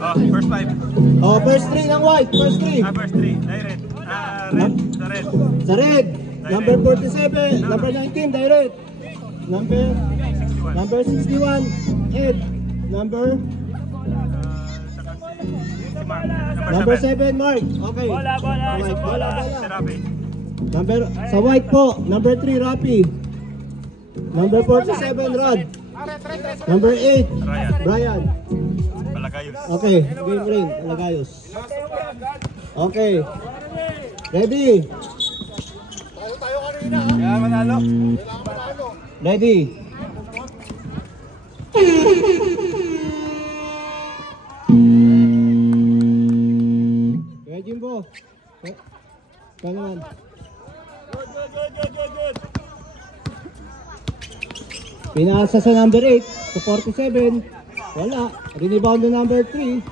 Oh, first 5. Oh, first 3 ng white. First 3. First 3. Direct. Red. Sa red. Sa red. Number 47. Number 19. Direct. Number 61. Ed. Number 7. Mark. Okay. Bola. Number sa white po. Number 3. Rapi. Number 47. Rod. Number 8. Brian. Palagayos. Okay. Game ring. Palagayos. Okay. Ready. Tayo kanina. Kaya manalo. Ready. Kaya Jimbo. Kaya naman. Good. Pinasa sa number 8 sa 47. Wala. Rebound na number 3.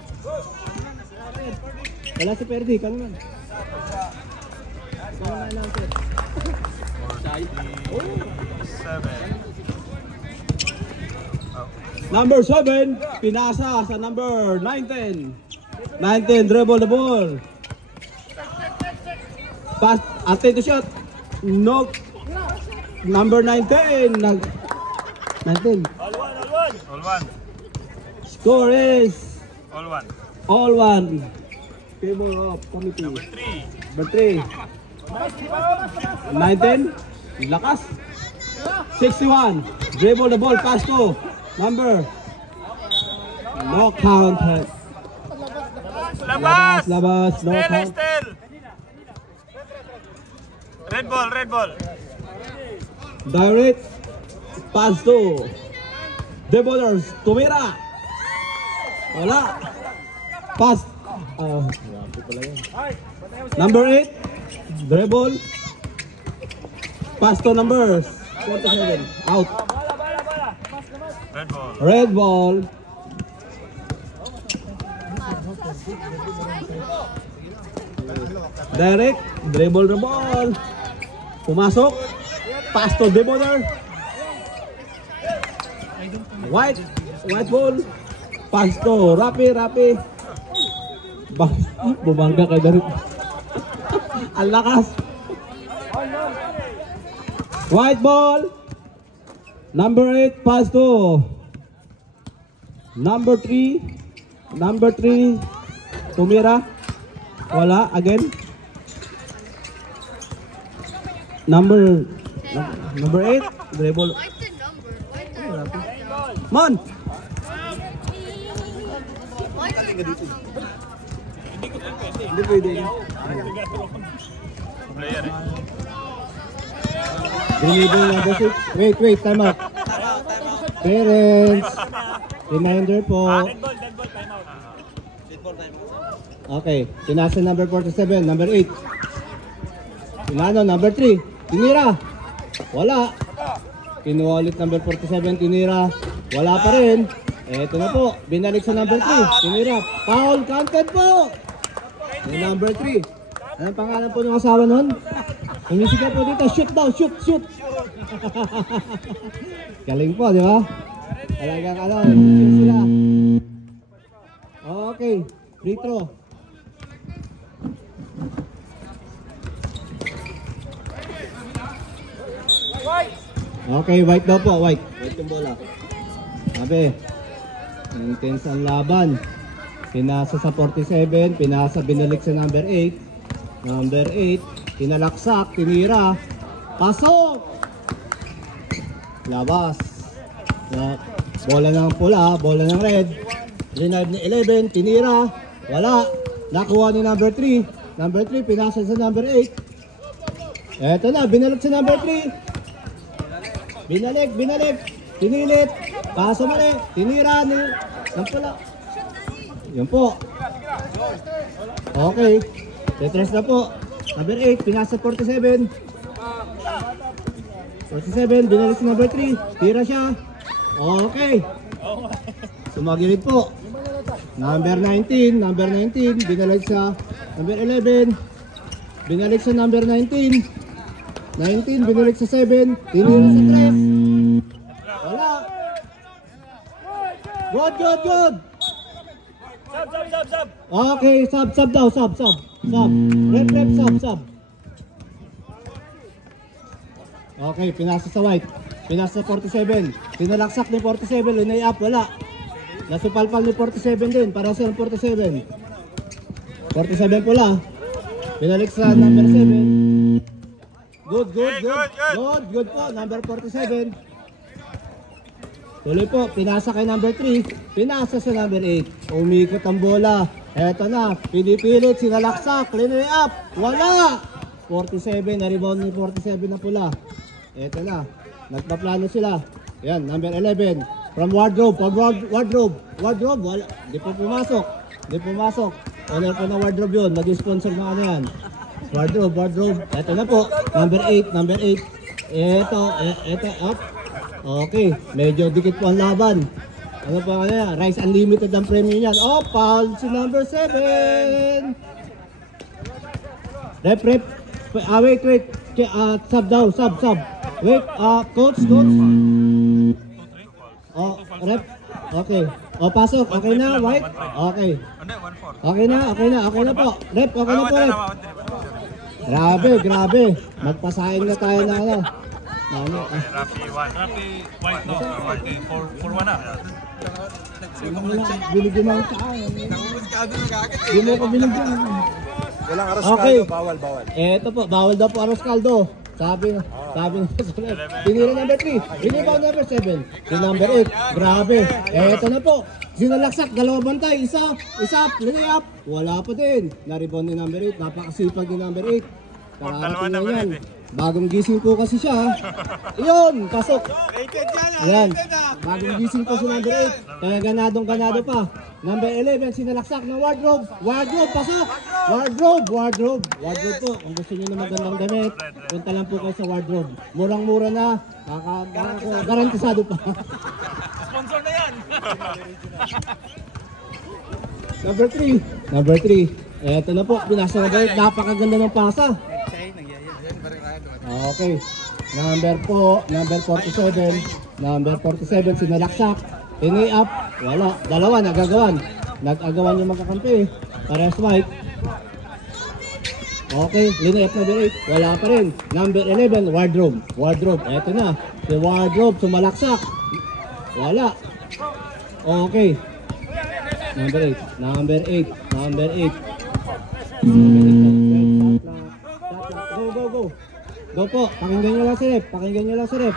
Wala si Perdi. Kaya naman. Number 7, pinasa sa number 19. 19, dribble the ball. Pass, attempt to shot. No. Number 19. 19. All one. Score is All one. Favor of committee. Number 3. 19. Lakas. 61. Dribble the ball. Pass to number. No count. Labas. No count. Still. Red ball. Direct. Pass to the bowlers. Tumira. Wala. Pass. Number 8. Dribble. Pass to number 47. Out. Red ball. Direct. Dribble the ball. Pumasok. Pass to the bowler. White ball. Pass to Rapi. Bumangga kay Darit. Ang lakas. White ball. Number 8 pass to number 3. Tumira. Wala again. Number 8 dribble. Mon. Hindi pwede. Player eh. Dribble number 6. Wait, time out. Parents. Reminder po. Okay, tinasa number 47, number 8. Tinano, number 3. Tinira. Wala. Kinuha ulit number 47, tinira. Wala pa rin. Eto na po, binalik sa number 3. Tinira. Foul, counted po. Yung number 3. Anong pangalan po ng asawa nun? Umisigaw po dito, shoot daw, shoot. Galing po, di ba? Talagang sila. Okay, free throw. Okay, white daw po, white yung bola. Sabi, intense ang laban. Pinasa sa 47, pinasa binalik sa number 8. Number 8, pinalaksak, tinira. Pasok! Labas. Bola ng pula, bola ng red. Reserve ni 11, tinira. Wala. Nakuha ni number 3. Number 3, pinasa sa number 8. Eto na, binalik sa number 3. Binalik. Tinilit. Paso mali. Tinira ni ng pula. Yan po. Okay. Tetras na po. Number 8, pinasa 47. 47, binalik sa number 3. Tira siya. Okay. Sumagilid po. Number 19, binalik sa number 11. Binalik sa number 19. 19, binalik sa 7. Tinira sa 3. Wala. Good. Sub. Okay, sub daw, sub. Rep, sub. Okay, pinasa sa white. Pinasa sa 47. Sinalaksak ni 47, linay up, wala. Nasupalpal ni 47 din, para sa 47. 47 pula. Pinalik sa number 7. Good po, number 47. Tuloy po, pinasa kay number 3. Pinasa sa number 8. Umikot ang bola. Eto na, pinipilit, sinalaksak, linay up, wala. 47, na-rebound ni 47 na pula. Eto na, nagpaplano sila. Yan, number 11. From wardrobe, wala. Di po pumasok. Owner po ng wardrobe yun, nag-sponsor na ano yan. Wardrobe. Eto na po, number 8. Eto, up. Okay, medyo dikit po ang laban. Ano pa kaya? Rice Unlimited ang premium niyan. Oh, foul si number 7. Rep. Wait. Sub daw. Wait, coach. Oh, rep. Okay. Oh, pasok. Okay na, white. Okay. Okay na po. Rep, okay na po, rep. Grabe. Magpasahin na tayo na ano. Rapi white no. Okay, for one na. Binigyan mo ang tao. Hindi mo ko binigyan. Walang aros Okay. kaldo, bawal. Eto po, bawal daw po aros kaldo. Sabi na tinira number 3, rebound number 7, si number 8, grabe. Eto na po, sinalaksak, dalawang bantay, isa, linay up, wala pa din. Na-rebound ni number 8, napakasipag ni number 8. Kararating na yan. Bagong gising po kasi siya. Iyon, pasok. Ayan, bagong gising po si number 8. Kaya ganado pa. Number 11, sinalaksak ng wardrobe. Pasok. Wardrobe po. Kung gusto nyo na magandang damit, punta lang po kayo sa wardrobe. Murang-mura na. Garantisado pa. Sponsor na yan. Number 3. Eto na po, pinasa na balik. Napakaganda ng pasa. Okay. Number 47. Number 47, sinalaksak. Linay up. Wala. Dalawa, nag-agawan yung magkakampi. Parehas white. Okay, linay up number 8. Wala pa rin. Number 11, wardrobe. Eto na. Si wardrobe, sumalaksak. Wala. Okay. Number 8. Go. Go po. Pakinggan nyo lang si rep.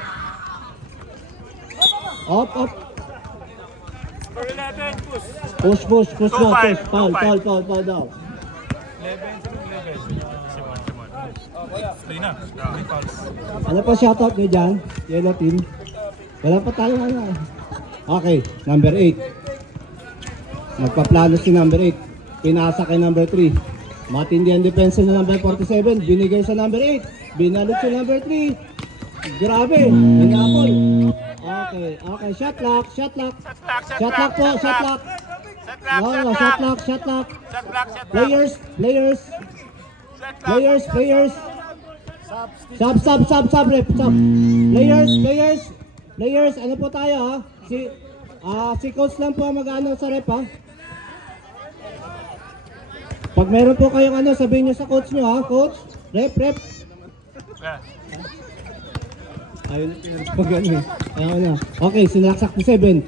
Up. Push daw. Foul daw. 3 na. Ano pa shoutout nyo dyan? Yellow team. Wala pa tayo ano. Okay, number 8. Nagpaplano si number 8. Pinasa kay number 3. Matindi ang depensa ng number 47. Binigay sa number 8. Binalik sa number 3. Grabe. Hinapol. Okay. Shot lock. Shot lock po. Shot lock. Players. Sub, rep. Players. Ano po tayo ha? Si coach lang po mag-ano sa rep ha. Pag meron po kayong ano, sabihin nyo sa coach nyo ha. Coach, rep. Ayun na. Okay, sinalaksak ni 7.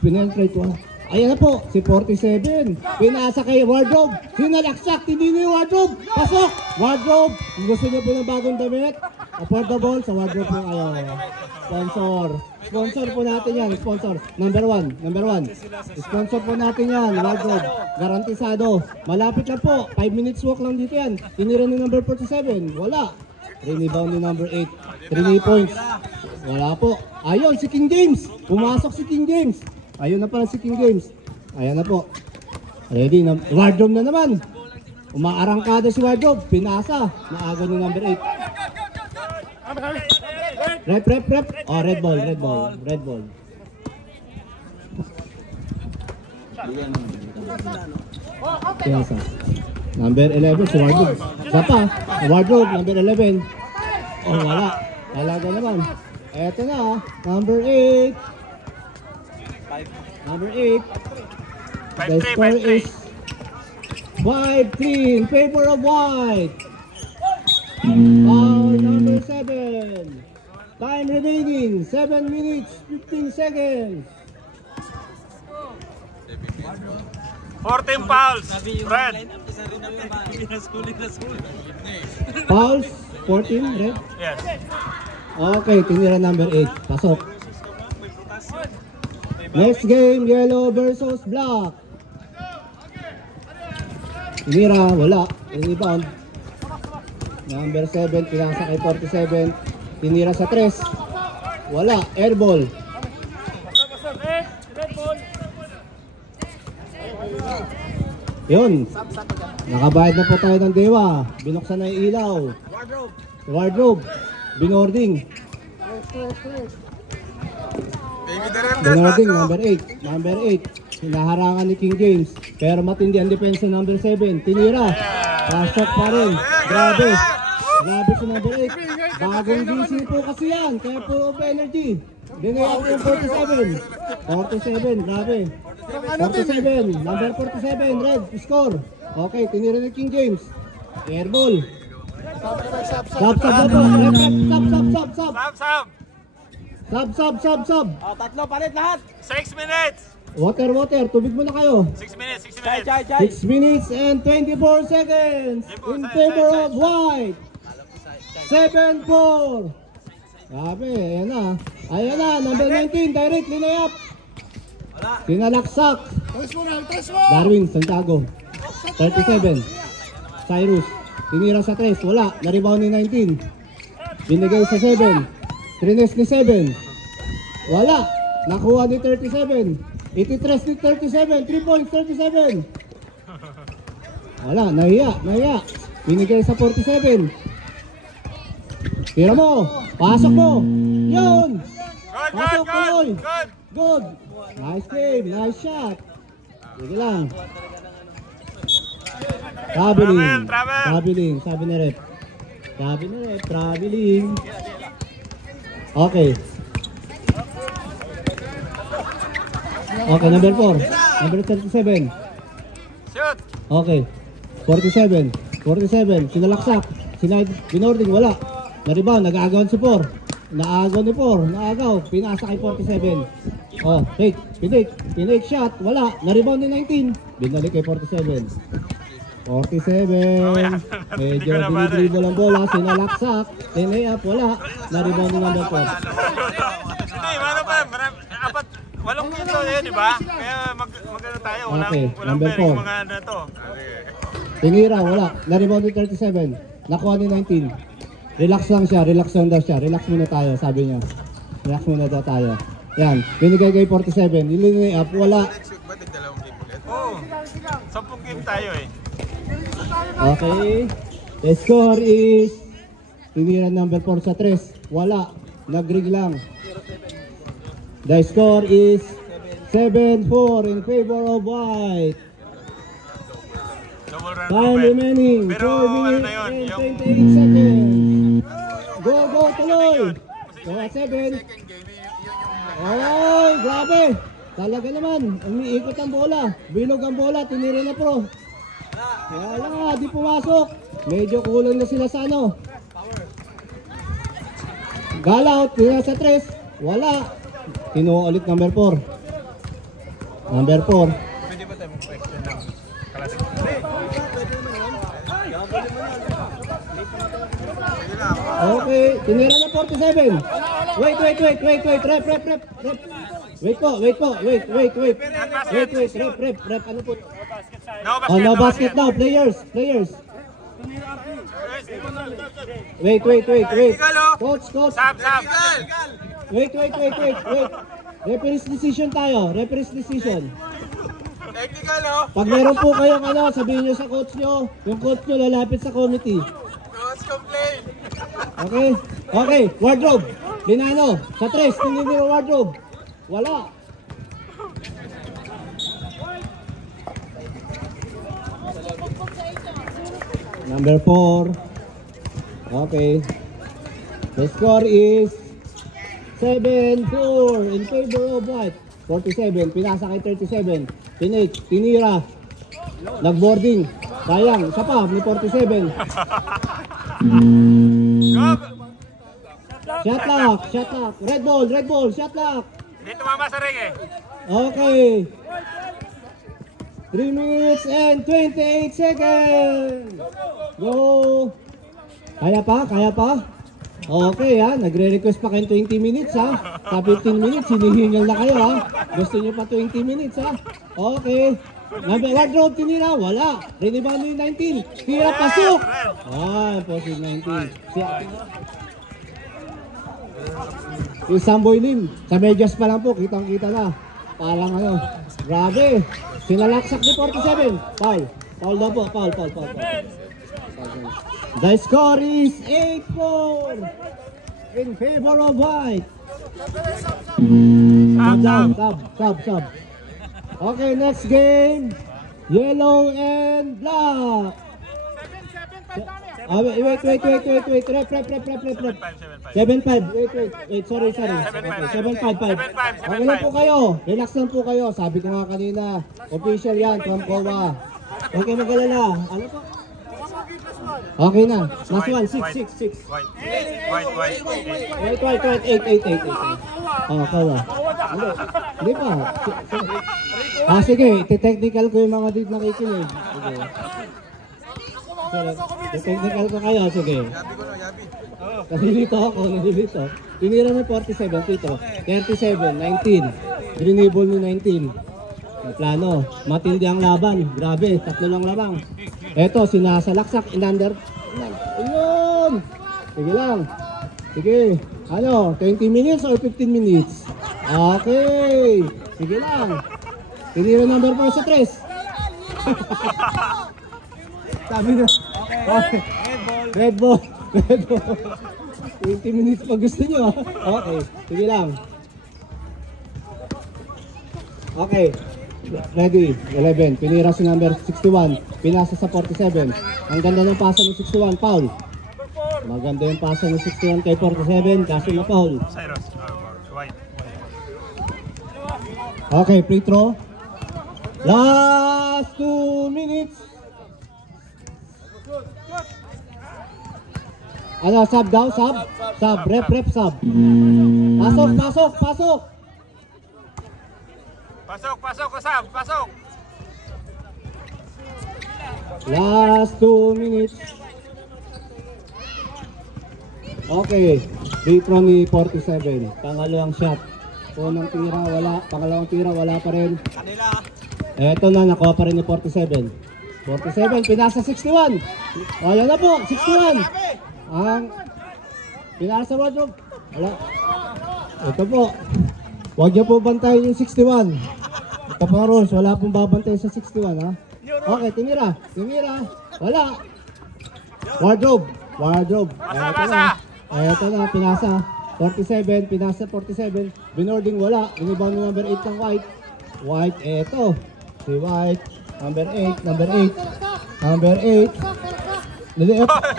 Penetrate 1. Ayan na po, si 47. Pinasa kay wardrobe. Sinalaksak, hindi ni wardrobe. Pasok! Wardrobe! Kung gusto nyo po ng bagong damit, affordable sa wardrobe po kayo. Sponsor po natin yan. Number 1. Sponsor po natin yan. Wardrobe. Garantisado. Malapit lang po. 5 minutes walk lang dito yan. Tinira ni number 47. Wala. Rebound ni number 8. 3 points. Wala po. Ayun, si King James. Pumasok si King James. Ayun na pala si King James. Ayan na po. Ready na. Wardrobe na naman. Umaarangkada si wardrobe. Pinasa. Naaga ni number 8. Rep. Oh, red ball. Pinasa. Number 11 si wardrobe. Sapa. Wardrobe, number 11. Oh, wala. Talaga naman. Eto na. Number 8. The score is 5-3 in favor of white. Foul number 7. Time remaining 7 minutes 15 seconds. 14 fouls. Red. Fouls 14, red. Yes. Okay, tinira number 8. Pasok. Next game, yellow versus black. Tinira, wala. Rebound. Number 7, pinasa kay 47. Tinira sa 3. Wala, airball. Yun. Nakabayad na po tayo ng dewa. Binuksan na yung ilaw. Wardrobe. Binording. Binording, number 8. Number 8. Hinaharangan ni King James. Pero matindi ang depensa number 7. Tinira. Pasok pa rin. Grabe. Grabe si number 8. Bagong gising po kasi yan. Kaya puro energy. Dinayap yung 47. 47, grabe. 47, number 47, red, score. Okay, tinira ni King James. Airball. Sub. Tatlo palit lahat. 6 minutes. Water, tubig muna kayo. 6 minutes. 6 minutes and 24 seconds in favor of white. 7-4. Grabe, ayan na, number 19, direct, linayap. Sinalaksak. Darwin, Santiago. 37. Cyrus. Tinira sa 3, wala. Na-rebound ni 19. Binigay sa 7. Trines ni 7. Wala. Nakuha ni 37. 83 ni 37. 3 points, 37. Wala, nahiya. Binigay sa 47. Tira mo. Pasok mo. Yun. Pasok mo. Good. Nice game. Nice shot. Sige lang. Traveling. Sabi ni rep. Traveling. Okay. Okay, number 4. Number 37. Shoot. Okay. 47. Sinalaksak. Binording, wala. Na-rebound, nag-aagawan si 4. Naagaw ni 4. Naagaw. Pinasa kay 47. Oh, Pinake shot. Wala. Na-rebound ni 19. Binalik kay 47. 47. Medyo dinidribble ang bola. Sinalaksak. Layup. Wala. Na-rebound ni number 4. Hindi, ano pa? Apat. Walong kilo yun, di ba? Kaya mag-ano tayo. Okay, Walang number bearing 4. mga ano to. Tinira. Wala. Na-rebound ni 37. Nakuha ni 19. Relax lang daw siya. Relax muna tayo, sabi niya. Relax muna daw tayo. Yan, binigay kay 47. Nilinay up, wala. Oo. 10 game tayo eh. Okay. The score is tinira number 4 sa 3. Wala. Nag-rig lang. The score is 7-4 in favor of white. Double run Time open. remaining. Pero 4 ano minutes na yun? and Yung 28 seconds. Go, tuloy. So at 7. Ay, grabe. Talaga naman. Umiikot ang bola. Bilog ang bola. Tinira na pro. Wala, di pumasok. Medyo kulang na sila sa ano. Galaw, tinira sa 3. Wala. Kinuha ulit number 4. Number 4. pwede ba tayo mag-question ng klase? Okay, tinira na 47. Wait. Rep. Rep. Ano po? No basket. No basket now. Players. Wait. Coach. Sab. Wait. Referee's decision tayo. Technical, oh. Pag meron po kayong sabihin nyo sa coach nyo. Yung coach nyo lalapit sa committee. Let's complain. Okay. Wardrobe. Linano. Sa 3. Tingin nyo wardrobe. Wala. Number 4. Okay. The score is 7-4 in favor of white. 47. Pinasa kay 37. Pinake, tinira. Nag-boarding. Sayang, isa pa, may 47. Go! Shot lock, shot lock. Red ball, shot lock. Dito mama sa ring eh. Okay. 3 minutes and 28 seconds. Go. Kaya pa? Okay ha, nagre-request pa kayong 20 minutes ha. Sa 15 minutes, hinihingal na kayo ha. Gusto nyo pa 20 minutes ha. Okay. Wardrobe, tinira, wala. Rebound yung 19. Tira, pasok. Posig 19. Yung Samboy Lim, sa medyas pa lang po, kitang-kita na. Parang ano, grabe. Sinalaksak ni 47. Foul daw po, foul. The score is 8-4 in favor of white. Sub. Okay, next game. Yellow and black. Wait. Rep. 7-5. Wait. Sorry. 7-5. Okay lang po kayo. Relax lang po kayo. Sabi ko nga kanina, official yan from COA. Okay, magalala. Ano po? Okay na. Last one, 6. White. Wait. 8. COA. Hindi pa. Sige. Technical ko yung mga dito nakikinig. Sige. Technical ko kayo. Sige. Nalilito ako. Tinira mo 47 dito. 37, 19. Drinable mo 19. Plano. Matindi ang laban. Grabe. 3 lang labang. Eto, sinasalaksak. Inander. Ayun. Sige lang. Sige. Ano? 20 minutes or 15 minutes? Okay. Sige lang. Tinira number 4 sa 3. Sabi na. Okay. Red ball. 20 minutes pa gusto nyo. Okay. Sige lang. Okay. Ready. 11. Pinira si number 61. Pinasa sa 47. Ang ganda ng pasa ng 61. Foul. Maganda yung pasa ng 61 kay 47. Kaso na foul. Cyrus. White. Okay. Free throw. Last 2 minutes. Ano, sub daw, sub? Sub, rep, sub. Pasok. Pasok. Last 2 minutes. Okay, free throw ni 47. Pangalawang shot. Unang tira, wala. Pangalawang tira, wala pa rin. Eto na, nakuha pa rin ni 47. 47, pinasa 61. Wala na po, 61. Ang pinasa wardrobe. Wala. Ito po. Huwag niyo po bantayin yung 61. Ito po rules. Wala pong babantayin sa 61 ha. Okay, tinira. Wala. Wardrobe. Ito na. Pinasa. 47. Pinasa 47. Binording wala. Inibang number 8 ng White. White. Ito. Si White. Number 8. Number 8.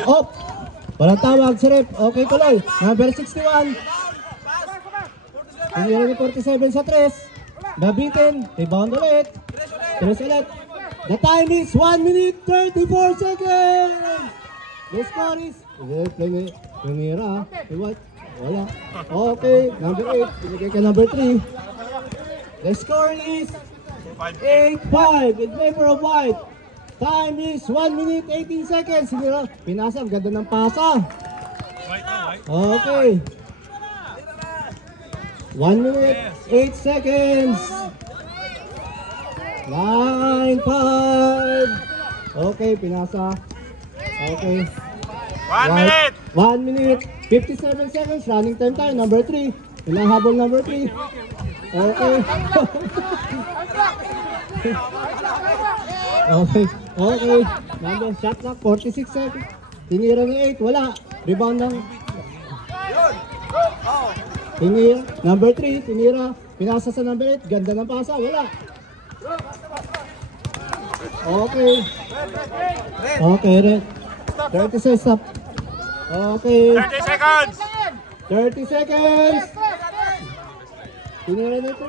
Up. Walang tawag si Rep. Okay tuloy. Number 61. Tinira ni 47 sa 3. Nabitin. Rebound ulit. 3 ulit. The time is 1 minute 34 seconds. The score is... Tinira. Wala. Okay. Number 8. Binigay ka number 3. The score is 8-5 in favor of White. Time is 1 minute 18 seconds. Pinasa, ang ganda ng pasa. Okay. 1 minute 8 seconds. 9-5. Okay, pinasa. Okay. 1 minute. 1 minute 57 seconds. Running time tayo. Number 3. Hinahabol number 3. Okay. Okay. Number shot clock 46 seconds. Tinira ni 8, wala. Rebound ng tinira. Number 3, tinira. Pinasa sa number 8, ganda ng pasa, wala. Okay. Okay, red. 36 stop. Okay. 30 seconds. 30 seconds. Tinira nito.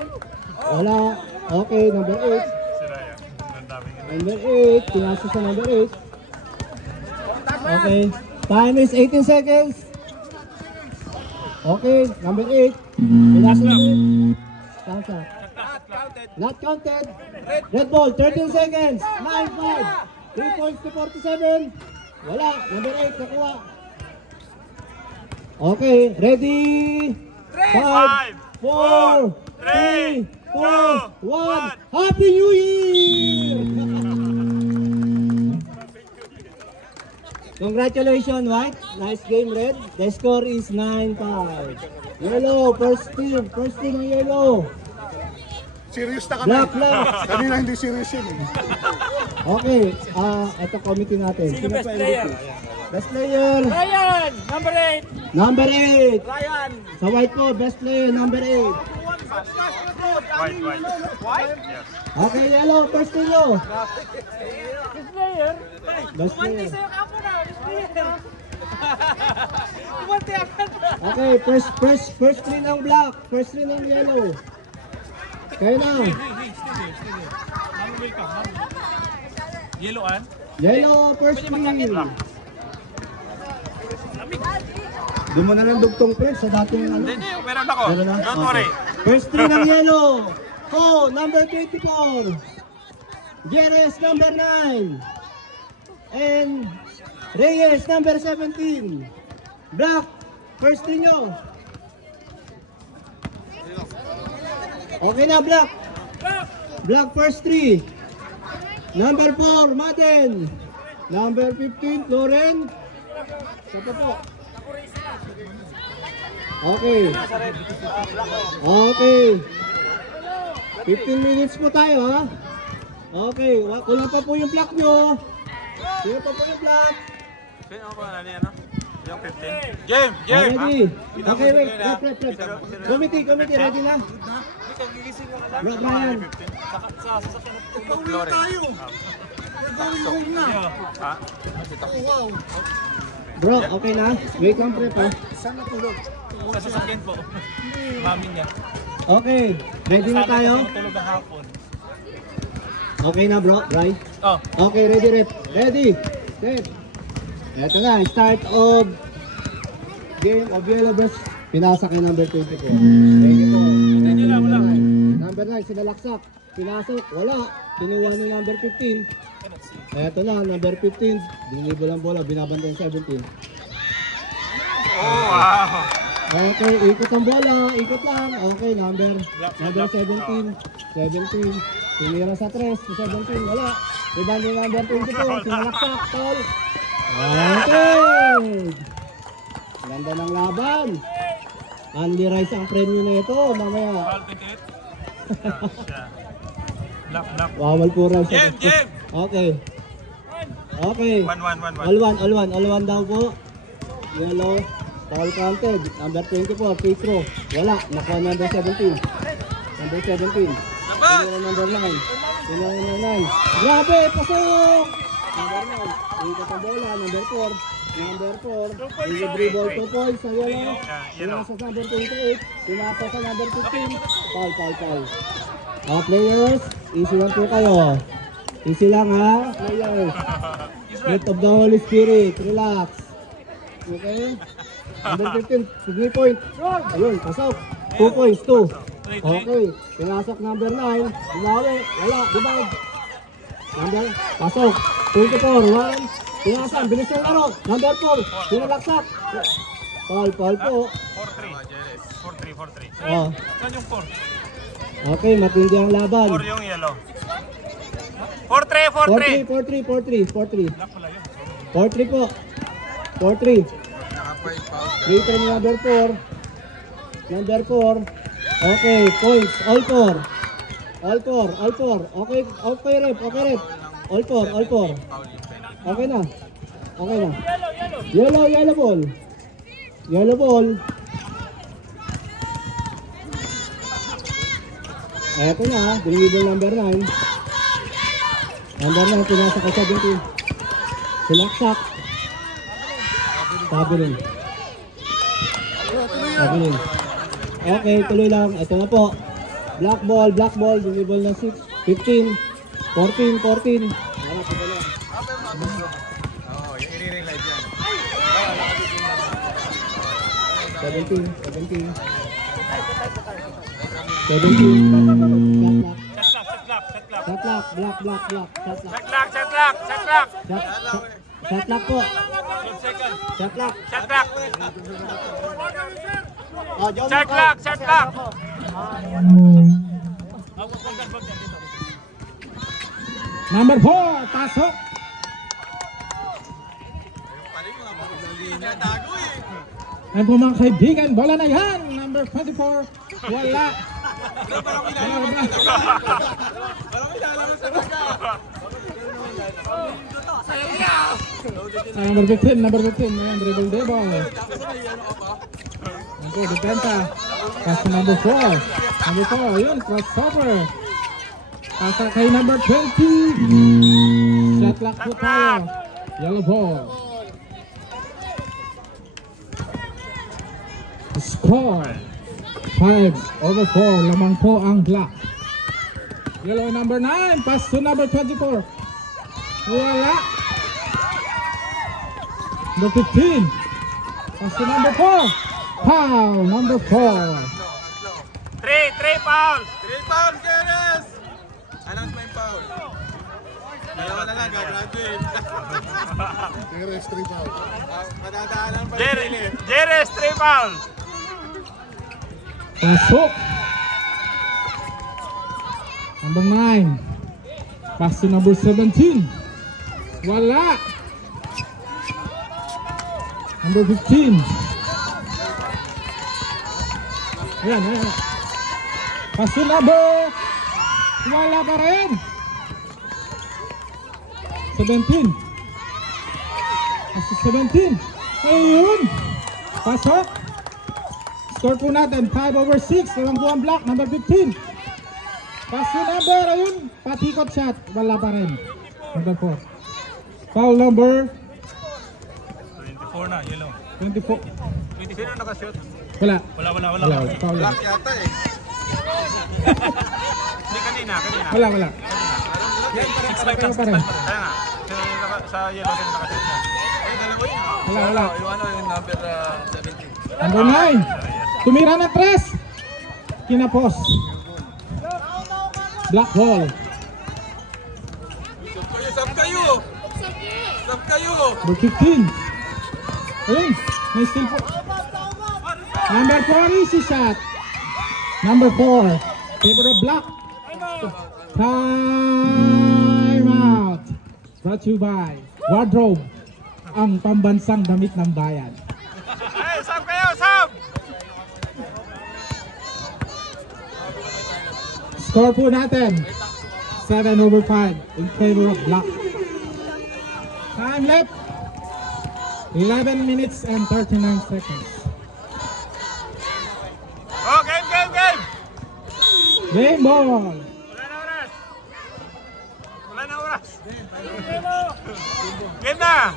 Wala. Okay, number 8. Number 8, pinasa sa number 8. Okay, time is 18 seconds. Okay, number 8, pinasa number 8. Tasa. Not counted. Red ball, 13 seconds. 9-5. 3 points to 47. Wala, number 8, nakuha. Okay, ready? 5, 4, 3, 2, 1. Happy New Year! Congratulations, White. Nice game, Red. The score is 9-5. Yellow, first team ng yellow. Serious na kami. Black. Kanina hindi serious yun eh. Okay, ito committee natin. Sino best player? Best player. Ryan, number 8. Number 8. Ryan. Sa white po, best player, number 8. White? Yes. Okay, yellow, first team nyo. This player. Best player. Sa'yo ka po na. This player. Kumante agad. Okay, first screen ng black, first screen ng yellow. Kayo na. Yellow an? Yellow, first screen. Di mo na lang dugtong press sa dating ano. Hindi, meron ako. Meron na? Don't worry. First screen ng yellow. Ko, number 24. Jerez, number 9. And Reyes, number 17. Black, first screen nyo. Okay na, Black. Black first 3. Number 4, Madden. Number 15, Loren. Ito po. Okay. Okay. 15 minutes po tayo, ha? Okay. Kulang pa po yung black nyo. Kulang pa po yung black. Sino ako na niya, no? Yung 15. Game! Ready? Okay, wait. Prep. Committee, ready na? Bro, Brian. Pauwi tayo. We're going home na. Ha? Oh, wow. Bro, okay na? Wait lang, prep, ha? Saan natulog? Sa sasakyan po. Mami niya. Okay. Ready na tayo? Tulog ang hapon. Okay na, bro. Right? Oh. Okay, ready, rep. Ready, set. Ito na, start of game of yellow best. Pinasa kay number 24. Ready po. Number 9, sinalaksak. Pinasok, wala. Kinuha ni number 15. Ito na, number 15. Dinibol ang bola, binabanda yung 17. Oh, wow! Okay, ikot ang bola, ikot lang. Okay, number 17. 17. Tinira sa 3, sa 17, wala. Rebound yung number 24, sinalaksak, tol. Okay! Ganda ng laban. Andy Rice ang premyo na ito, mamaya. Ball 28. Black. Wawal po Rice. Game! Okay. Okay. 1-1. All one daw po. Yellow. Foul counted. Number 24, free throw. Wala. Nakuha number 17. Number 17. Number 9. Number 9. Grabe! Pasok! Number 9. Ikot ang bola. Number 4. Number 4. Dribble 2 points sa yellow. Pinasa sa number 28. Pinasa sa number 15. Foul. Players, easy lang po kayo. Easy lang, ha? Players. Spirit of the Holy Spirit. Relax. Okay? Number 15, 3 point. Ayun, pasok. 2 points, 2. Okay. Pinasok number 9. Umawi. Wala. Divide. Number, pasok. 24, 1. Pinasan. Bilis yung laro. Number 4. Pinalaksak. Foul po. 4-3. Oh. Saan yung 4? Okay, matindi ang laban. 4 yung yellow. 4-3. 4-3. Black pala yun. 4-3 po. 4-3. Later number 4. Number 4. Okay, points. All 4. Okay, rep. All 4. Okay na. Yellow ball. Eto na, dribble number 9. Number 9, pinasa ka 17. Silaksak. Sabi rin. Okay, tuloy lang. Ito na po. Black ball, dribble na 6. 15. 14. Oo, yung i-relive yan. 17. Shot lock. Block. Shot lock. Shot lock po. 12 seconds. Shot lock. Shot lock. Oh, John Shot po. lock. Shot lock. Number 4, pasok. Ayun po mga kaibigan, bola na yan. Number 24, wala. Number 15, ayan, dribble devil. Ayun po, depensa. Pass to number 4. Number 4, yun, crossover. Pasa kay number 20. Shot lock po tayo. Yellow ball. Score 5/4. Lamang po ang block. Yellow number 9. Pass to number 24. Wala. Number 15. Pass to number 4. Foul. Number 4. 3 fouls. 3 fouls, Keres! Announce mo yung foul. Dalawa na lang, gagraduate. Keres, 3 fouls. Madadaanan pa yung Jerez, 3 fouls. Pasok. Number 9. Pass to number 17. Wala. Number 15. Ayan. Pass to number. Wala pa rin. 17. Pass to 17. Ayun. Pasok. Score po natin, 5/6. Lamang po ang block, number 15. Pass to number, ayun. Patikot shot, wala pa rin. Number 4. Foul number 24 na, yellow. 24. Sino nakashoot? Wala. Wala. Foul lang. Black yata eh. Hindi, kanina. Wala. 6-5 lang, Pa rin. 6-5 pa rin. Kaya nga, sa yellow sino nakashoot niya? Wala. Yung number 17. Number 9. Tumira ng 3. Kinapos. Black ball. Sab kayo! Number 15. Ayun. May steal po. Number 4, easy shot. Number 4. Favor of block. Time out. Brought to you by Wardrobe. Ang pambansang damit ng bayan. Hey, sab kayo, sab! Score po natin 7/5 in favor of block. Time left 11 minutes and 39 seconds. Oh, game! Game ball. Wala na oras. Game na!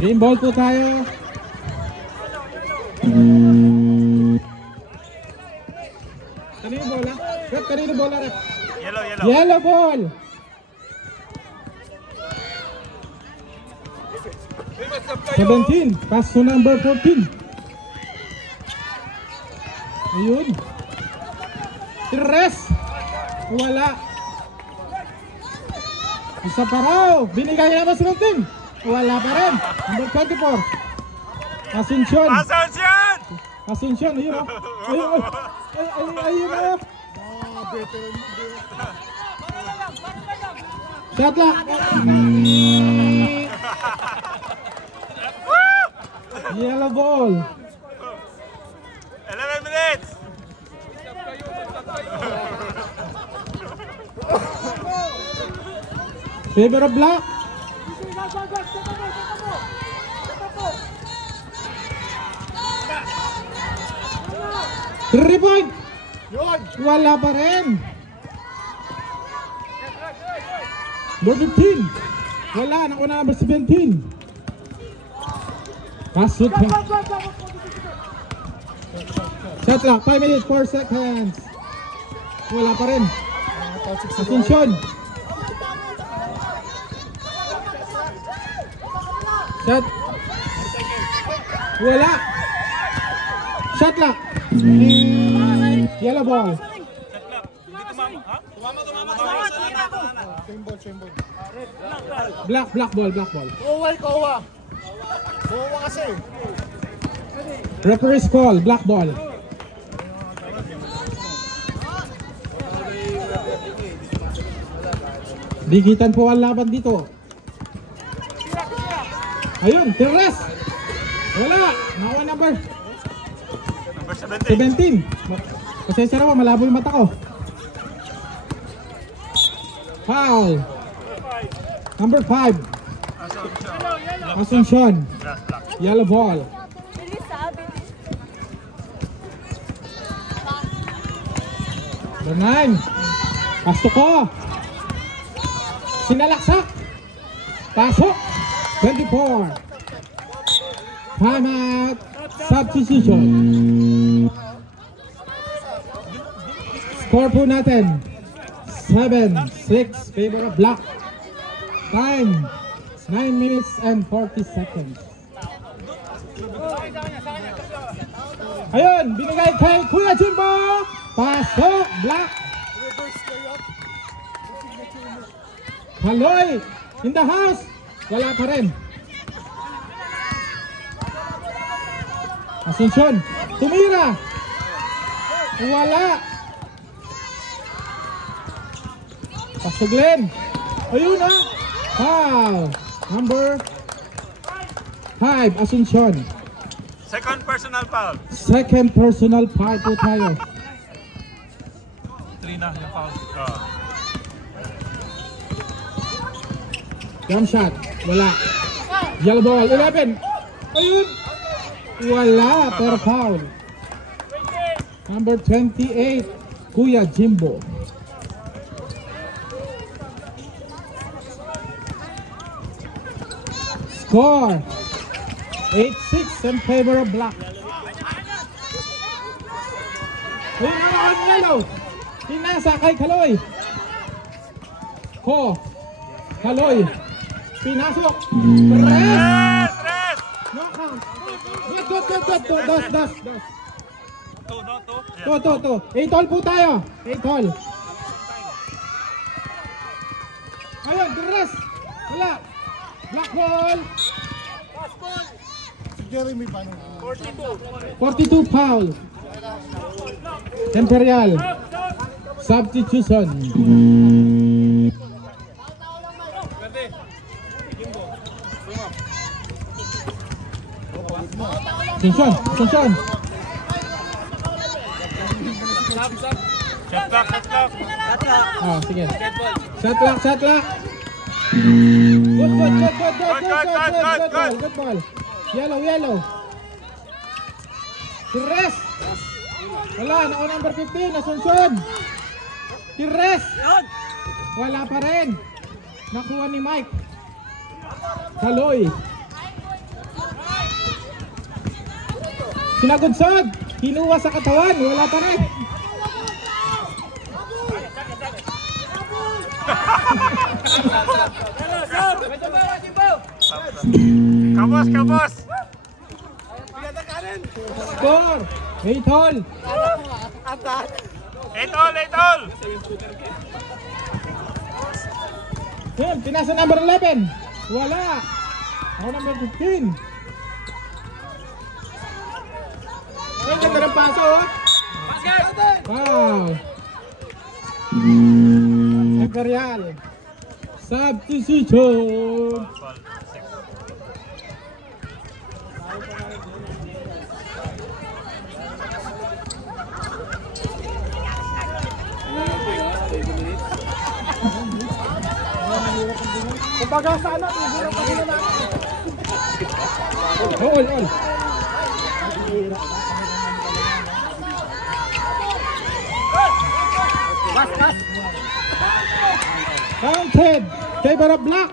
Game ball po tayo. Kanino bola? Rep, kanino bola, rep? Yellow. Yellow ball. Seventeen. Pass to number 14. Ayun. 3. Wala. Isa pa raw. Binigay naman sa team. Wala pa rin. Number 24. Asuncion. Asuncion. Ayun o. Ayun o. Shot lock. Yellow ball. 11 minutes! Favor of block. Three point. Wala pa rin. Number 15. Wala. Nakuna number 17. Pass it. Shot lock. 5 minutes, 4 seconds. Wala pa rin. Asuncion. Shot. Wala. Shot lock. Yellow ball. Black ball. Kowa kasi. Referee's call, black ball. Digitan po ang laban dito. Ayun, Tires. Wala. Nakuha number Number 17. 17. Pasensya na po, malabo yung mata ko. Foul. Number 5. Asuncion. Yellow ball. Number 9. Pasto ko. Sinalaksak. Pasok. 24. Time out. Substitution. Score po natin. 7-6 favor of Black. Time 9 minutes and 40 seconds. Ayun, binigay kay Kuya Jimbo. Pasok, Black. Haloy, in the house. Wala pa rin. Asuncion, tumira. Wala. Pasok Glenn. Ayun na. Foul. Number 5, Asuncion. Second personal foul. Second personal foul po tayo. 3 na yung foul. Jump shot. Wala. Yellow ball. 11. Ayun. Wala. Per foul. Number 28, Kuya Jimbo. Score 8-6 in favor of Black. Ayun ang yellow. Pinasa kay Kaloy. Ko. Kaloy. Pinasok. Rest. Tres. No count. Good. Das. To. 8-all po tayo. 8-all. Ayun, rest. Wala. Black ball. Si Jeremy paano? 42 foul. Imperial. Substitution. Attention. Shot clock. Oh, sige. Shot lock. Good ball. Yellow. Tires. Wala, nako number 15, Asuncion. Tires. Wala pa rin. Nakuha ni Mike. Kaloy. Sinagudsod. Kinuha sa katawan. Wala pa rin. Kabos. Score. 8-all. 8-all. Yan, pinasa number 11. Wala. Ako number 15. Ay, ganda ng paso, oh. Wow. Imperial. Substitution. Kumbaga sa ano, hindi pa sila natin. All. Counted. Favor of Black.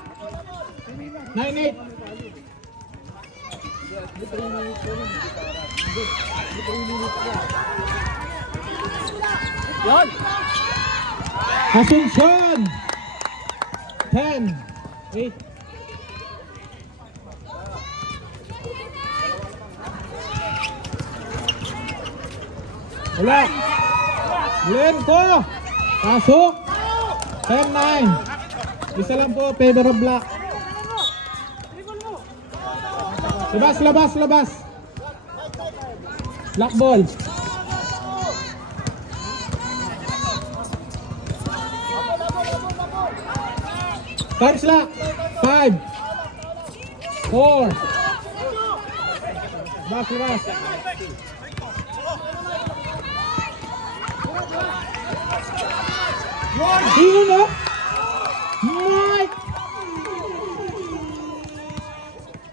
9-8. Asuncion. 10-8. Wala. Len ko. Pasok. 10-9. Isa lang po, favor of black. Labas. Black ball. Time slot. 5, 4. Labas. Yun o. Mike.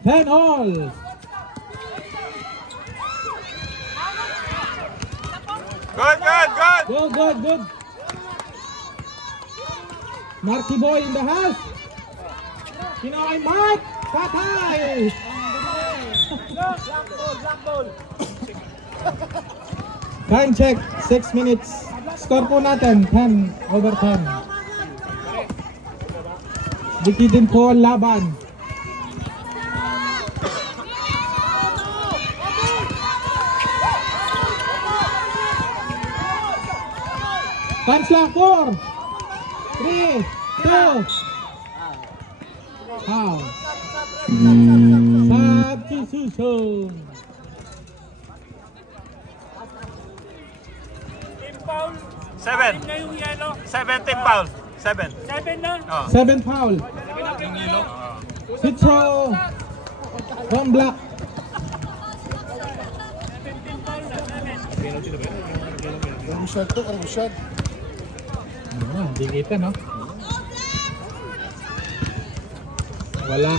10 all. Good. Marky boy in the house. Kinoy Mike. Patay. Time check. 6 minutes. Score po natin 10/10. Diki din po ang laban. Time slot 4, 3, 2. Foul. Substitution. Foul. 7. Na yung yellow. 17 foul. 7. 7 na. Oh. 7 foul. Yung yellow. Pitro. 1 black. 17 foul na. 7. Masyad. Hindi kita, no? Wala.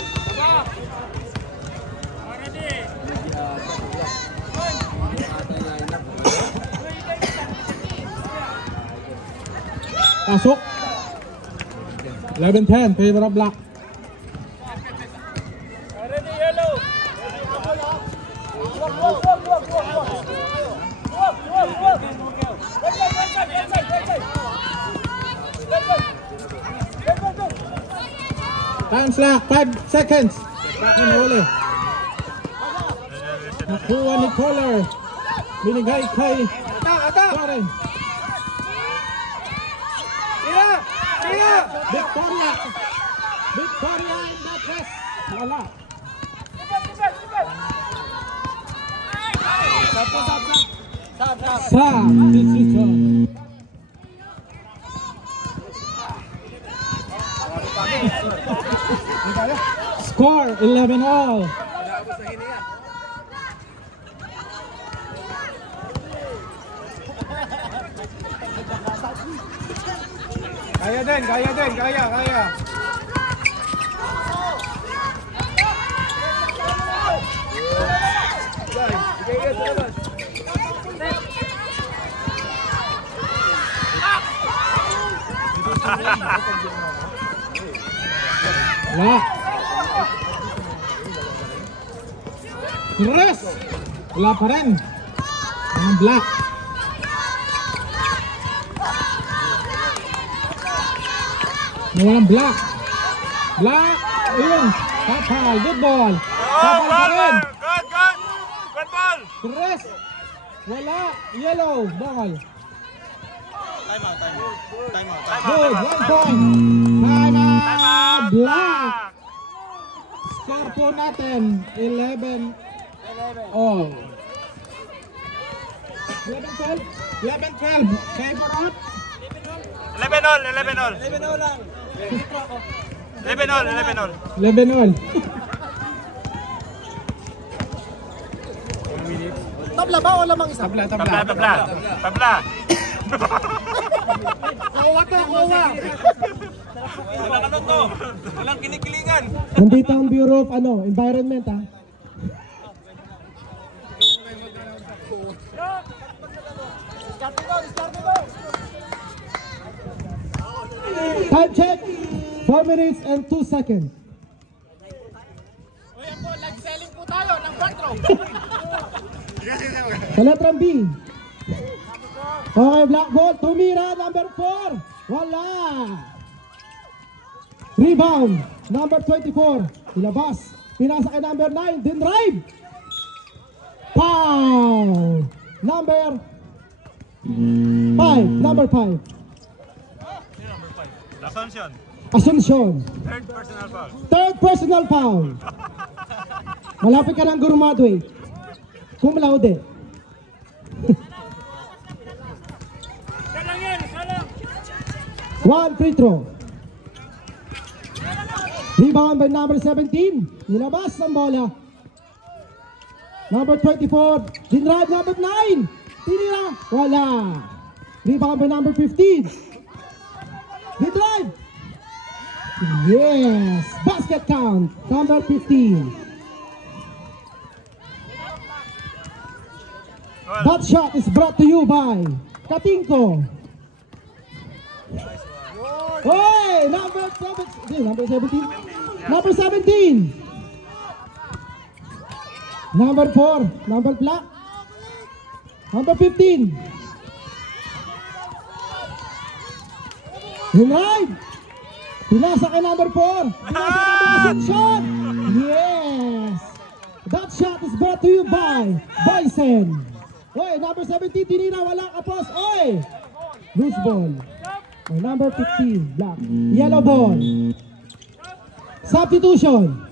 Pasok. 11-10, favor of black. Already yellow. Time slot, 5 seconds. Huli. Nakuha ni Kohler. Binigay kay Karen. Victoria in the press. Wala. Substitution. Score 11-all. Kaya. Wala. Tres. Wala pa rin. Ang black. Walang black. Black. Ayun. Tapal. Good ball. Tapal pa rin. Good ball. Tres. Wala. Yellow. Ball. Time out. Good. 1 point. Time out. Black. Score po natin 11 all. 11-12. 11-12. Favor up. 11 all. 11 all. Tabla ba o lamang isa? Tabla. Kuha. Walang ano to. Walang kinikilingan. Nandito ang Bureau of Environment ha. Time check. 4 minutes and 2 seconds. Uy, po, nag-selling po tayo ng front row. Sa letrang B. Okay, black ball. Tumira, number 4. Wala. Rebound, number 24. Ilabas. Pinasa kay number 9. Dinrive. Foul. Number Number 5. Asuncion. Asuncion. Third personal foul. Third personal foul. Malapit ka ng graduate. Cum laude. Isa lang yan, isa lang. 1 free throw. Rebound by number 17. Nilabas ng bola. Number 24. Dinride number 9. Tinira. Wala. Rebound by number 15. Dinride. Yes. Basket count. Number 15. That shot is brought to you by Katinko. Hey, number 17. Number 17. Number 4. Number black. Number 15. Right. Pinasa kay number 4. Pinasa shot. Yes. That shot is brought to you by Bison. Oy, number 17, tinira, wala kapos. Oy! Loose ball. Oy, number 15, black. Yellow ball. Substitution.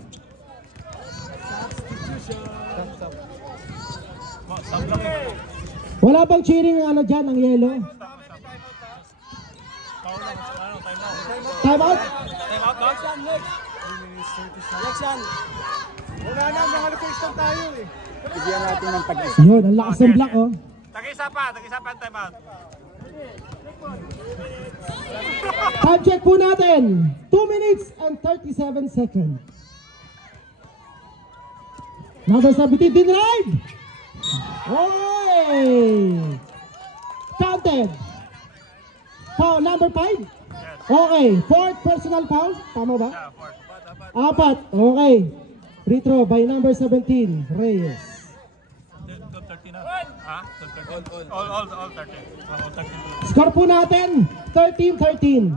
Wala bang cheering ang ano dyan, ang yellow? Time out? Wala na, mga request lang tayo eh. Bigyan natin ng pag-isa. Yun, ang lakas ng black, oh. Tag-isa pa ang timeout. Time check po natin. 2 minutes and 37 seconds. Number 17, denied. Oy! Counted. Foul number 5. Okay, fourth personal foul. Tama ba? Yeah, fourth. 4. Okay. Free throw by number 17, Reyes. Ha? All 13. Score po natin, 13-13.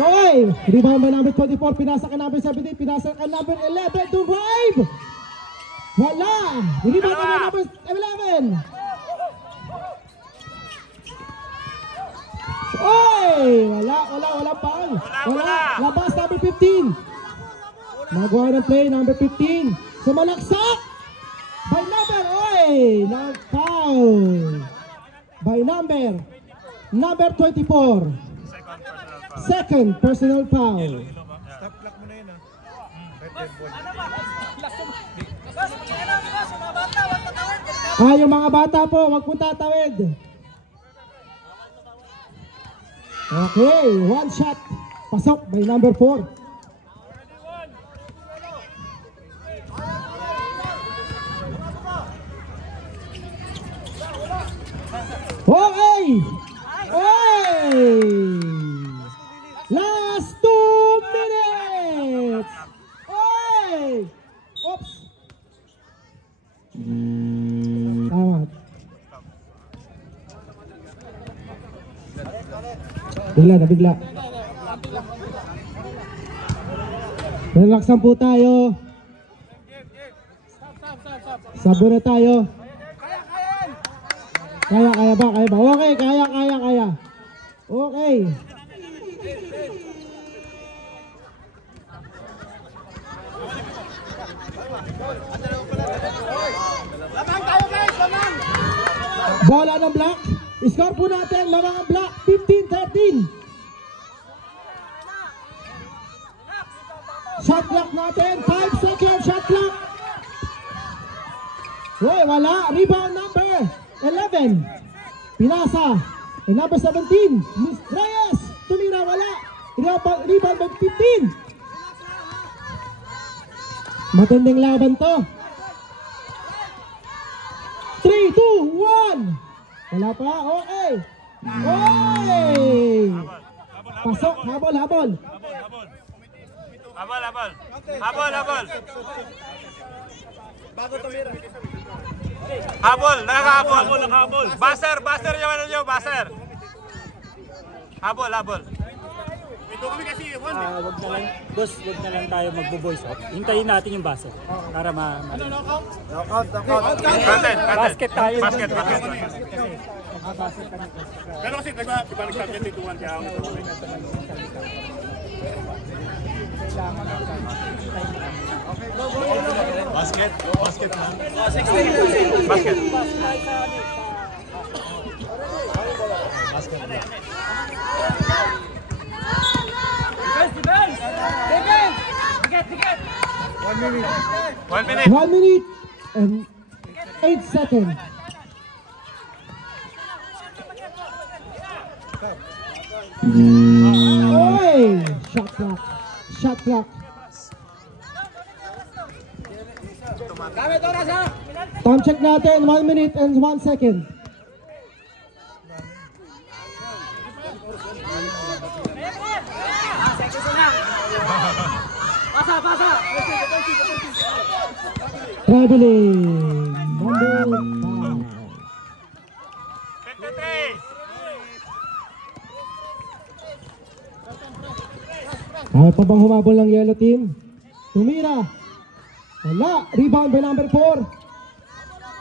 Oy! Rebound by number 24, pinasa ka number 17, pinasa ka number 11 to drive! Wala! Rebound by number 11! Oy! Wala foul! Wala! Labas number 15! Magawa ng play, number 15. Sumalaksak! By number, oy! Foul! By number 24. Second personal foul. Stop clock mo na yun ah. Yung mga bata po, wag pong tatawid. Okay, one shot. Pasok by number 4. Okay! Hey! Last 2 minutes! Hey! Oops! Tama. Bigla. Relaxan po tayo. Sabo na tayo. Kaya ba? Okay, kaya. Okay. Bola ng black. Score po natin, lamang ang black, 15-13. Shot clock natin, 5 seconds shot clock. Uy, wala. Rebound number 11. Pinasa. And number 17, Miss Reyes. Tumira, wala. Rebound by 15. Matinding laban to. 3, 2, 1. Wala pa, okay. Oy! Pasok, habol. Habol. Bago tumira. Habol. Baser yung ano nyo, baser. Habol. Ito kami kasi wag na lang, boss, wag na lang tayo magbo-voice out. Hintayin natin yung base para Knockout. basket tayo. Basket. Pero kasi nagsabi dito 1 kaya ako. Basket. One minute. 1 minute and 8 seconds. Oy! Shot clock. Time check natin, 1 minute and 1 second. Traveling number 5. 53. Kaya pa bang humabol ng yellow team? Tumira. Wala. Rebound by number 4.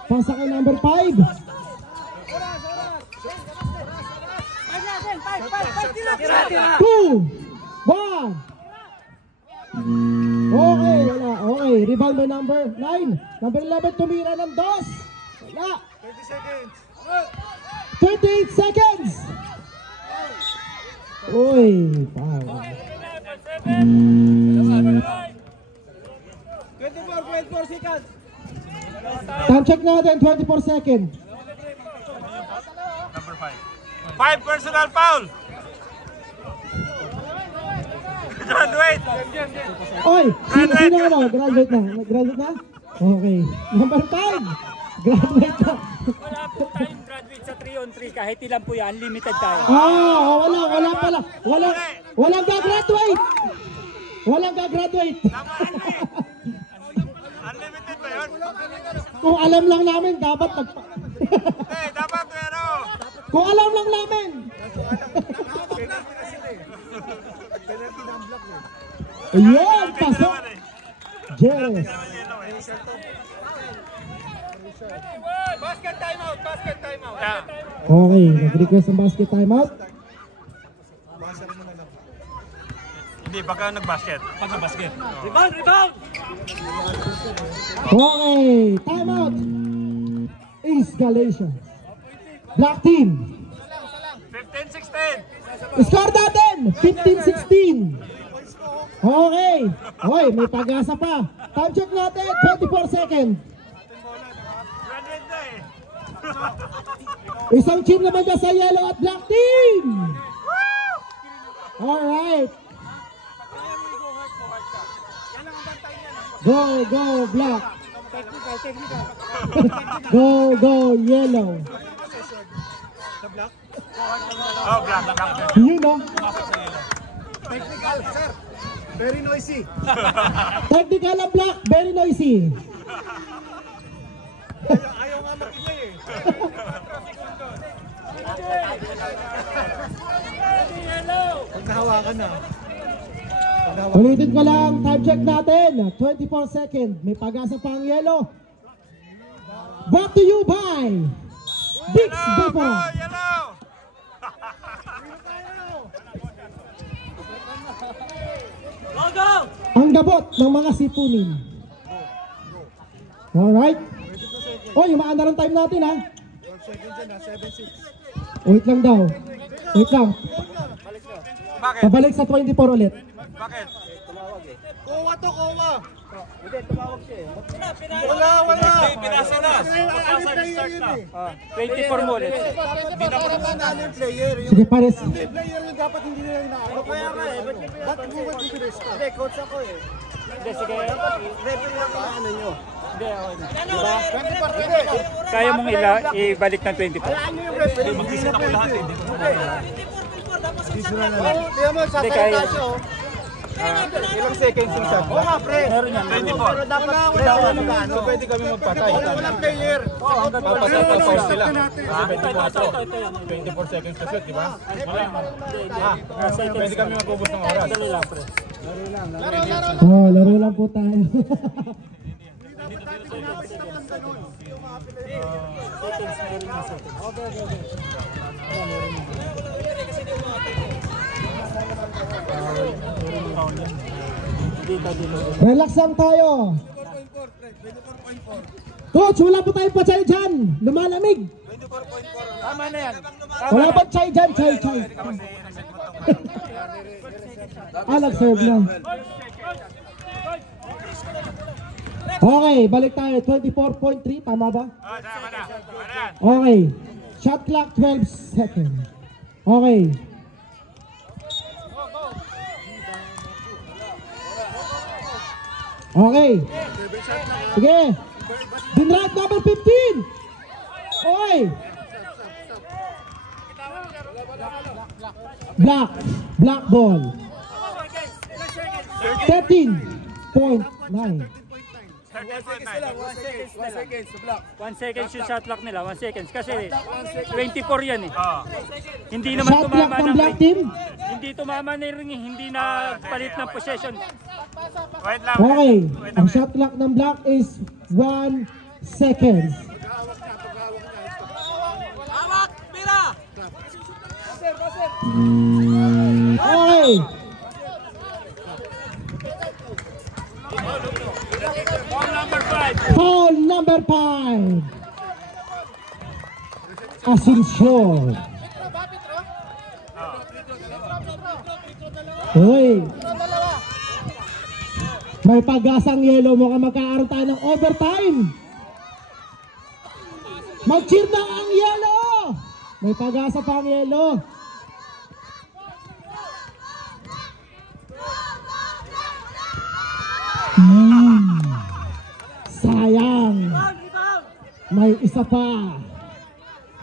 Pasa kay number 5. 2, 1. Okay, wala. Okay, rebound by number 9. Number 11, tumira ng 2. Wala. 28 seconds. Uy, foul. 24 seconds. Time check natin, 24 seconds. Number 5. 5 personal foul. Graduate. Oy, sino ano? Graduate na? Graduate na? Okay. Number 5. Graduate na. Wala po tayong graduate sa 3-on-3 kahit ilan po yan, unlimited tayo. Wala pala. Walang gagraduate. Walang gagraduate. Unlimited ba yun? Kung alam lang namin, dapat Dapat meron. Kung alam lang namin. Ayun, pasok. Jerez. Basket timeout. Yeah. Okay, nag-request ng basket timeout. Hindi, baka nag-basket. Pag nag-basket. Rebound! Okay, timeout. East Galatians. Black team. 15-16. Score natin, 15-16. Okay. Hoy, may pag-asa pa. Time check natin, 24 seconds. Graduate na eh. Isang chin naman dyan sa yellow at black team. Alright. Go black. Go yellow. Oh, black. You know. Technical, sir. Very noisy. Technical ang black, very noisy. Ayaw nga makingay eh. Pag nahawakan na. Ulitin ko lang, time check natin. 24 seconds. May pag-asa pa ang yellow. Brought to you by Vicks Vapor. Yellow. Ang gabot ng mga sipunin. Alright. Oh, yumaan na lang time natin ha. 12 seconds dyan ha, 7-6. Wait lang daw. Wait lang. Bakit? Pabalik sa 24 ulit. Bakit? Kowa to, kowa. Hindi, tumawag siya eh. Wala. Pinasa na. Ano player yun eh? 24 mo ulit. Dapat manalo yung player. Yung Sige, pares. player yung dapat hindi nila inaano. Kaya nga eh. Ba't mo ba't yung pinesta? Hindi, coach ako eh. Hindi, sige. Referee lang ang ano nyo. Hindi, okay na. Diba? 24. Kaya mong ibalik ng 24. Alaan nyo yung referee. Mag-isip ako lahat eh. Hindi. Diyan mo, Hindi, kaya. sasalita siya oh. Ilang seconds yung shot? Oo nga, pre. Meron yan. 24. Pero dapat so pwede kami magpatay. Walang player. Papasal pa first sila. Ito yan. 24 seconds to shoot, di ba? Seconds. Pwede kami magubos ng oras. Dali lang, pre. Oh, laro lang po tayo. Relax lang tayo. Coach, wala po tayong pachay dyan. Lumalamig. Tama na yan. Wala pa chay dyan, chay. Nag-serve na. Okay, balik tayo. 24.3, tama ba? Tama na. Okay. Shot clock 12 seconds. Okay. Okay. Sige. Dinrad number 15. Okay. Black ball. 13.9. 1 second yung shot clock nila, 1 seconds. Kasi 24 yan eh. Hindi naman Shot clock tumama ng ng black team. Hindi tumama na yung ring, hindi na palit ng possession. Wait lang. Okay. Ang shot clock ng black is 1 second. Okay. Foul number 5. Asuncion. Hoy. May pag-asang yellow, mukhang magkakaroon tayo ng overtime. Mag-cheer na ang yellow. May pag-asa pa ang yellow. Sayang. May isa pa.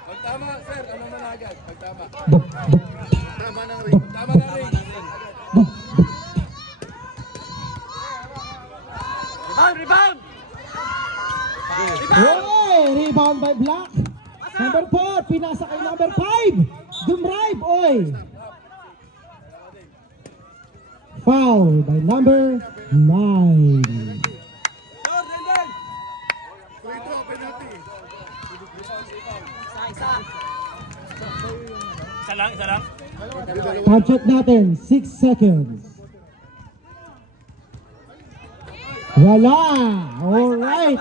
Pagtama, sir. Ano na agad? Pagtama. Tama ng ring. Tama ng ring. Rebound! Oy, rebound by Black. Number 4, pinasa kay number 5. Dumrive, oy. Foul by number 9. Isa lang. Time check natin, 6 seconds. Wala. Alright.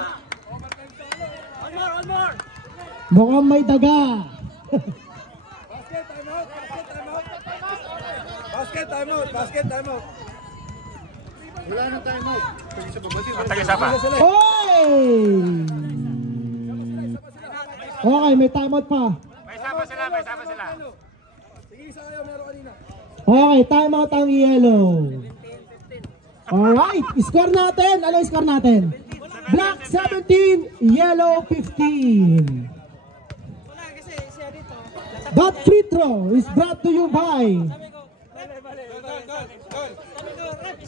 Mukhang may daga. Basket time out. Wala nang time out. Tag-isa pa. Oy! Okay, may timeout pa. May isa pa sila. Sige, isa kayo. Meron kanina. Okay, timeout ang yellow. Alright, score natin. Ano yung score natin? Black 17, yellow 15. That free throw is brought to you by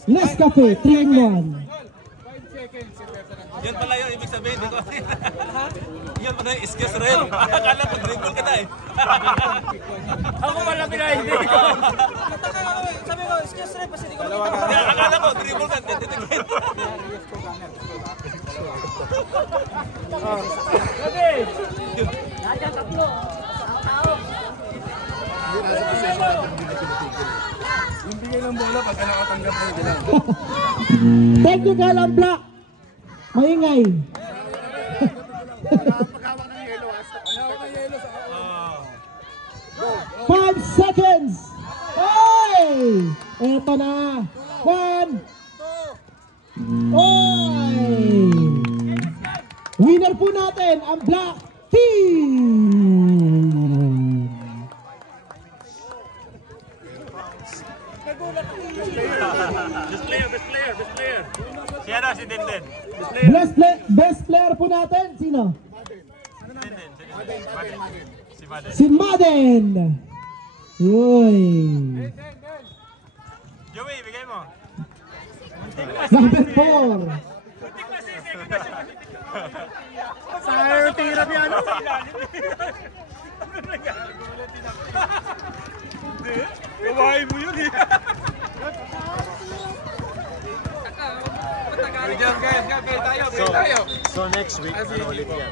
Nescafe 3-in-1. Yan pala yung ibig sabihin. Yan pala yung excuse rin. Akala mo dribble ka na eh. Ako wala pinahindi ko. Sabi ko, excuse rin, kasi di ko Akala ko dribble ka. Titigil. Yung bigay ng bola pagka nakatanggap na yun lang. Technical ang Black. Maingay. Paghawak ng yellow. Paghawak ng yellow sa 5 seconds. Oy! Eto na. 1. Oy! Winner po natin ang Black Team. Best player. Si ano, si Denden. Best player po natin. Sino? Si Madden. Si Madden. Yoy. Joey, bigay mo. Number 4. Sayang tira niya. Kawain mo yun eh. Good job guys, tayo, tayo. So next week, ano ulit yan?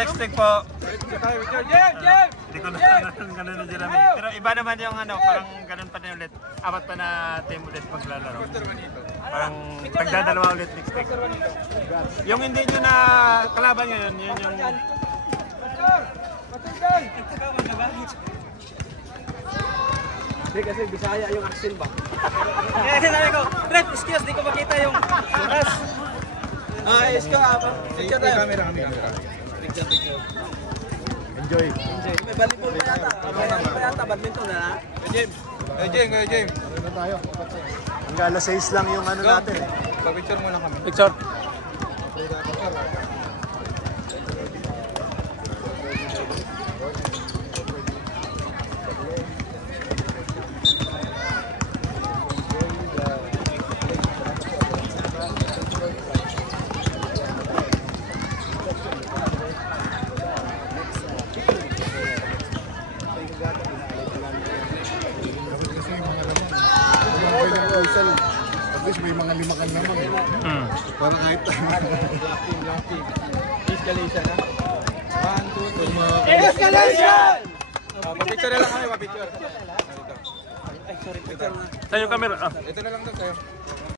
Next week po, hindi ko na ganun na Jeremy. Pero iba naman yung ano, parang ganun pa na ulit. Apat pa na team ulit maglalaro. Parang nagdadalawa ulit next week. Yung hindi nyo na kalaban ngayon, yun yung... Kasi Bisaya yung accent ba? Kaya sinabi ko, Red, excuse, di ko makita yung oras. Isko, picture tayo. Camera. Picture. Enjoy. May volleyball pa yata. May pa yata, badminton na. James. Hanggang alas 6 lang yung ano natin eh. Picture muna kami. Picture. At least may mga limakan naman eh. Para kahit... Escalation na. 1, 2, 3. Escalation! Papicture na lang kami, papicture. Ay, sorry, picture na. Saan yung camera? Ito na lang daw sa'yo.